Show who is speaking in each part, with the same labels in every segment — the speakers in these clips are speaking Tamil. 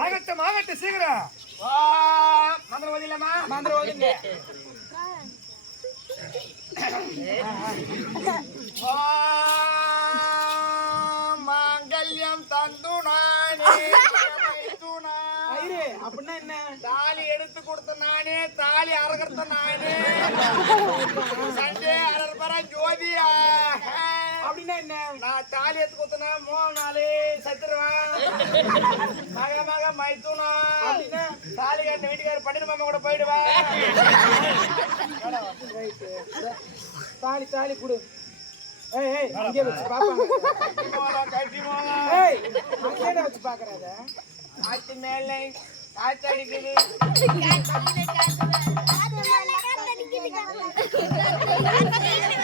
Speaker 1: ஆகட்டும் ஆகட்டும் சீக்கிரம்.
Speaker 2: ஓதிலமா
Speaker 1: மந்திரம் ஓதுங்க
Speaker 2: ஓம் மாங்கல்யம் தந்துனானே
Speaker 1: அப்படின்னா என்ன?
Speaker 2: தாலி எடுத்து கொடுத்த நானே தாலி அறகர்த்த நானே. சண்டே அரபர ஜோதியா.
Speaker 1: அப்படின்னா என்ன?
Speaker 2: நான் தாலி எடுத்து கொடுத்தனா மூணு நாள் சத்துருவேன். மக மக மைத்துனா.
Speaker 1: அப்படின்னா
Speaker 2: தாலி கட்ட வீட்டுக்காரர் பண்டின மாமா கூட போயிடுவேன்.
Speaker 1: ரைட்டு தாலி தாலி கொடு. ஏய் ஏய் அங்கே வச்சு பாப்பாங்க
Speaker 2: மோளா, கட்டி மோளா.
Speaker 1: ஏய் அங்கே வச்சு பாக்குறாத
Speaker 2: ஆத்து மேலே காத்து அடிக்குது. கையில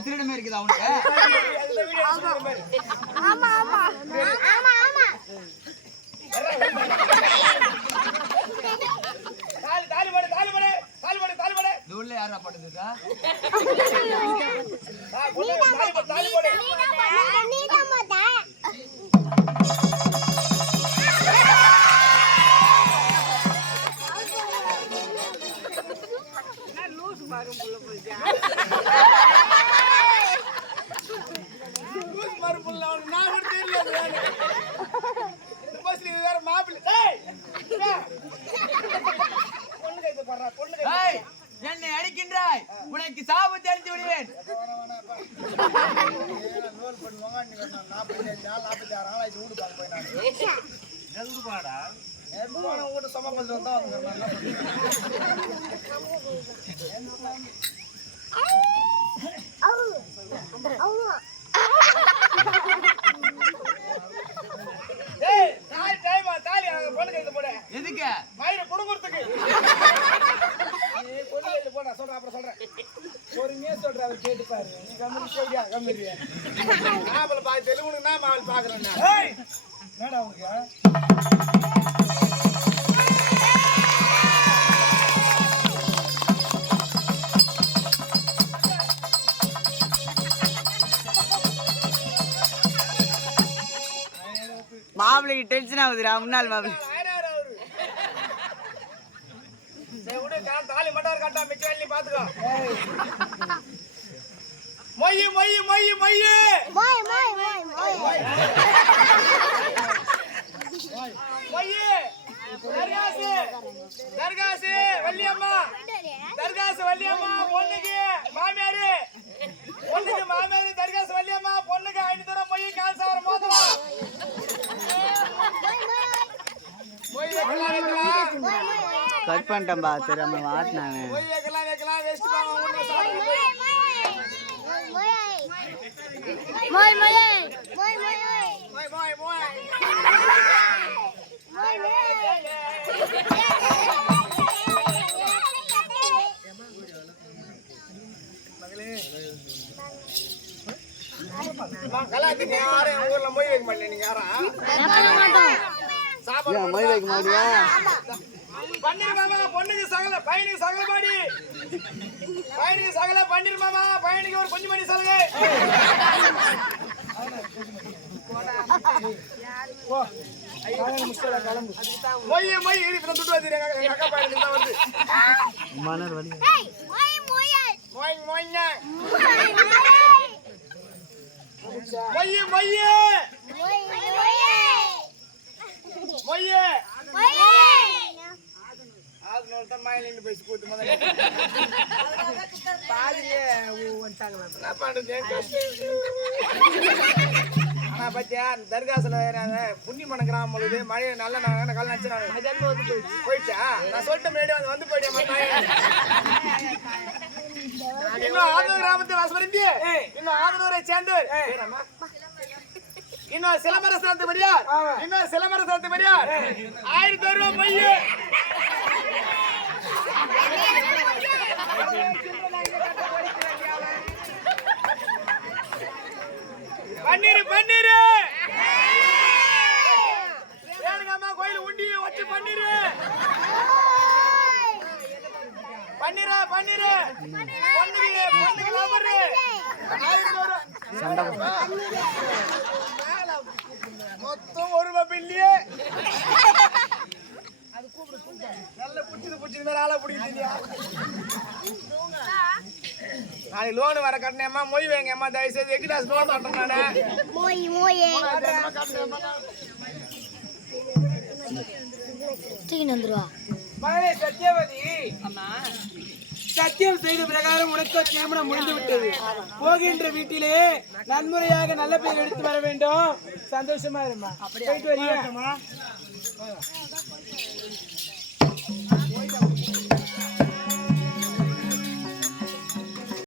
Speaker 2: திருடமே போடு தாலி போடு தாலி போடு
Speaker 3: இந்த உள்ள யாரா படுத்துக்கா
Speaker 2: மாதிரி புள்ள, அவனுக்கு நான் கூட தெரியல இது வேற மாப்பிள்ளை. பொண்ணு கைத்து போடுறா, பொண்ணு
Speaker 3: ஏய் என்னை அடிக்கின்றாய்? உனக்கு சாபத்தை அழித்து விடுவேன்.
Speaker 2: ரோல் போடு.
Speaker 3: எதுக்கு?
Speaker 2: மயிரை போட சொல்றேன் அப்புறம் சொல்றேன்.
Speaker 1: பொறுமையா சொல்ற அவர் கேட்டு பாரு.
Speaker 2: நீ கம்பெனி சொல்லியா கம்பெனி மாப்பிள்ள பாக்க தெலுங்கு நான் மாப்பிள்ள பாக்குறேன்
Speaker 1: என்னடா
Speaker 3: மாப்பிள்ளைக்கு டென்ஷன் ஆகுதுடா முன்னாள் மாப்பிள்ளை
Speaker 2: ஆயினாரு அவரு. தாலி மட்டும் ஒரு கட்டா, மிச்சம் பாத்துக்கோ. மொய்யு, மொய்யு, மொய்யு, மொய்யு. மொய்யு. தர்காசு, தர்காசு, வள்ளியம்மா. தர்காசு, வள்ளியம்மா, பொண்ணுக்கு மாமியாரு. பொண்ணுக்கு மாமியாரு, தர்காசு, வள்ளியம்மா, பொண்ணுக்கு ஐநூறு ரூபாய் மொய்யு, கால் சவரம் மோதிரம். மொய், மொய், மொய். அம்மா, கல்யாணத்துக்கு யாரும் ஊர்ல மொய் வைக்க மாட்டேன் நீங்க யாரா?
Speaker 3: வைக்க மாட்டியா
Speaker 2: பன்னீர் மாமா பொண்ணுக்கு சகல பையனுக்கு சகல பாடி. பையனுக்கு சகல பன்னீர் மாமா. பையனுக்கு ஒரு கொஞ்சம் மணி சலுகை. மொய் மொய் துட்டு வந்து எங்க அக்கா பையனுக்கு தான் வந்து.
Speaker 3: மலர் வலி.
Speaker 2: மொய் மொய் அதனால தான் மயிலின்னு பேசி போட்டு முதல்ல
Speaker 1: பாதிரியே வந்துட்டாங்களா
Speaker 2: என்ன பண்றது என் கஷ்டம். ஆனா பாத்தியா தர்காசுல புண்ணியமன கிராமம் பொழுது மழை நல்ல நாங்க கால நச்சு நாங்க போயிடுச்சா? நான் சொல்லிட்டு முன்னாடி வந்து வந்து போயிட்டேன் இன்னும் ஆதூர் கிராமத்து வசபரிந்தி இன்னும் ஆதூரை சேர்ந்து. இன்னும் சிலம்பரசனத்து பெரியார்.
Speaker 1: ஆமா.
Speaker 2: இன்னும் சிலம்பரசனத்து பெரியார். ஆயிரத்தி ரூபாய் பையு பன்னீரு பன்னீரு! ஏனுங்க அம்மா கோயில் உண்டி வச்சு பன்னீரு! பன்னீரு பன்னீரு! பொண்ணுக்கு பொண்ணுக்கு ரூபாய் மொத்தம் ஒரு பில்லியே நல்ல புடிச்சது புடிச்சது. மேல ஆளா பிடிக்கிட்டு நாளைக்கு லோன் வர கட்டினேம்மா மொய் வைங்க அம்மா தயவு செய்து எக்கிடாஸ் லோன் கட்டணும் நானு.
Speaker 4: மோய் மோயே தூக்கிட்டு வந்துருவா.
Speaker 1: மகளே சத்யவதி சத்தியம் செய்த பிரகாரம் உனக்கு திருமணம் முடிந்து விட்டது. போகின்ற வீட்டிலே நன்முறையாக நல்ல பேர் எடுத்து வர வேண்டும். சந்தோஷமா இருமா போயிட்டு வரீங்க